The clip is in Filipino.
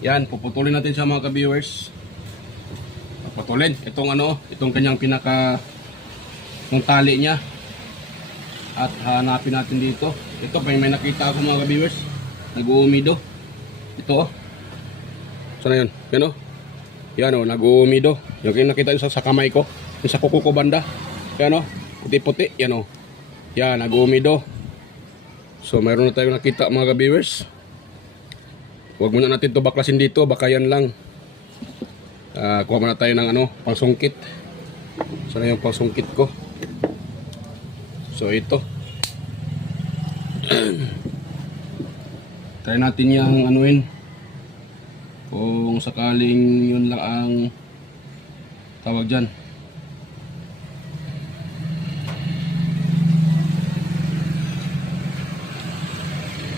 Yan, puputulin natin siya mga ka-viewers. Puputulin. Itong kanyang yung tali niya. At hanapin natin dito. Ito, may nakita ako mga ka-viewers. Nag-uumido. Ito, oh. Sana yun? Yan, oh. Yan, oh, nag-uumido. Yung nakita yun sa kamay ko. Yung sa kuko ko banda. Yan, oh. Puti-puti. Yan, oh. Yan, nag-uumido. So, mayroon na tayong nakita mga ka-viewers. Huwag muna natin ito baklasin dito, baka yan lang. Kuha muna tayo ng pangsungkit. Sana yung pangsungkit ko. So ito. Try natin yung anuin. Kung sakaling yun lang ang tawag dyan.